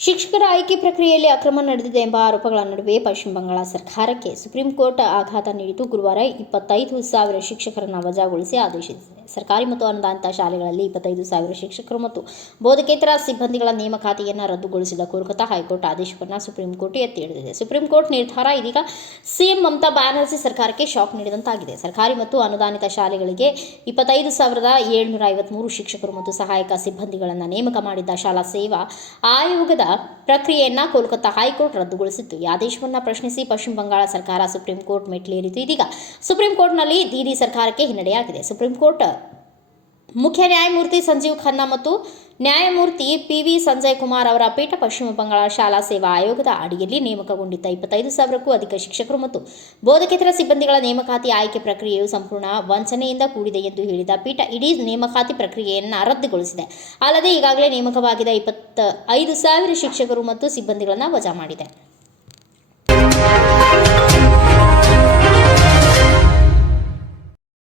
ಆಯ್ಕೆ ಪ್ರಕ್ರಿಯೆಯಲ್ಲಿ ಅಕ್ರಮ ನಡೆದಿದೆ ಎಂಬ ಆರೋಪಗಳ ನಡುವೆ ಪಶ್ಚಿಮ ಬಂಗಾಳ ಸರ್ಕಾರಕ್ಕೆ ಸುಪ್ರೀಂ ಕೋರ್ಟ್ ಆಘಾತ ನೀಡಿದ್ದು ಗುರುವಾರ ಇಪ್ಪತ್ತೈದು ಸಾವಿರ ಶಿಕ್ಷಕರನ್ನು ವಜಾಗೊಳಿಸಿ ಆದೇಶಿಸಿದೆ. ಸರ್ಕಾರಿ ಮತ್ತು ಅನುದಾನಿತ ಶಾಲೆಗಳಲ್ಲಿ ಇಪ್ಪತ್ತೈದು ಸಾವಿರ ಶಿಕ್ಷಕರು ಮತ್ತು ಬೋಧಕೇತರ ಸಿಬ್ಬಂದಿಗಳ ನೇಮಕಾತಿಯನ್ನು ರದ್ದುಗೊಳಿಸಿದ ಕೋಲ್ಕತಾ ಹೈಕೋರ್ಟ್ ಆದೇಶವನ್ನು ಸುಪ್ರೀಂ ಕೋರ್ಟ್ ಎತ್ತಿ ಹಿಡಿದಿದೆ. ಸುಪ್ರೀಂ ಕೋರ್ಟ್ ನಿರ್ಧಾರ ಇದೀಗ ಸಿಎಂ ಮಮತಾ ಬ್ಯಾನರ್ಜಿ ಸರ್ಕಾರಕ್ಕೆ ಶಾಕ್ ನೀಡಿದಂತಾಗಿದೆ. ಸರ್ಕಾರಿ ಮತ್ತು ಅನುದಾನಿತ ಶಾಲೆಗಳಿಗೆ ಇಪ್ಪತ್ತೈದು ಸಾವಿರದ ಏಳ್ನೂರ ಐವತ್ಮೂರು ಶಿಕ್ಷಕರು ಮತ್ತು ಸಹಾಯಕ ಸಿಬ್ಬಂದಿಗಳನ್ನು ನೇಮಕ ಮಾಡಿದ್ದ ಶಾಲಾ ಸೇವಾ ಆಯೋಗದ ಪ್ರಕ್ರಿಯೆಯನ್ನು ಕೋಲ್ಕತ್ತಾ ಹೈಕೋರ್ಟ್ ರದ್ದುಗೊಳಿಸಿತ್ತು. ಈ ಆದೇಶವನ್ನು ಪ್ರಶ್ನಿಸಿ ಪಶ್ಚಿಮ ಬಂಗಾಳ ಸರ್ಕಾರ ಸುಪ್ರೀಂ ಕೋರ್ಟ್ ಮೆಟ್ಟಿಲೇರಿತು. ಇದೀಗ ಸುಪ್ರೀಂ ಕೋರ್ಟ್ನಲ್ಲಿ ದೀದಿ ಸರ್ಕಾರಕ್ಕೆ ಹಿನ್ನಡೆಯಾಗಿದೆ. ಸುಪ್ರೀಂ ಕೋರ್ಟ್ ಮುಖ್ಯ ನ್ಯಾಯಮೂರ್ತಿ ಸಂಜೀವ್ ಖನ್ನಾ ಮತ್ತು ನ್ಯಾಯಮೂರ್ತಿ ಪಿ ವಿ ಸಂಜಯ್ ಕುಮಾರ್ ಅವರ ಪೀಠ ಪಶ್ಚಿಮ ಬಂಗಾಳ ಶಾಲಾ ಸೇವಾ ಆಯೋಗದ ಅಡಿಯಲ್ಲಿ ನೇಮಕಗೊಂಡಿದ್ದ ಇಪ್ಪತ್ತೈದು ಸಾವಿರಕ್ಕೂ ಅಧಿಕ ಶಿಕ್ಷಕರು ಮತ್ತು ಬೋಧಕೇತರ ಸಿಬ್ಬಂದಿಗಳ ನೇಮಕಾತಿ ಆಯ್ಕೆ ಪ್ರಕ್ರಿಯೆಯು ಸಂಪೂರ್ಣ ವಂಚನೆಯಿಂದ ಕೂಡಿದೆ ಎಂದು ಹೇಳಿದ ಪೀಠ ಇಡೀ ನೇಮಕಾತಿ ಪ್ರಕ್ರಿಯೆಯನ್ನು ರದ್ದುಗೊಳಿಸಿದೆ. ಅಲ್ಲದೆ ಈಗಾಗಲೇ ನೇಮಕವಾಗಿದ್ದ ಇಪ್ಪತ್ತ ಸಾವಿರ ಶಿಕ್ಷಕರು ಮತ್ತು ಸಿಬ್ಬಂದಿಗಳನ್ನು ವಜಾ ಮಾಡಿದೆ.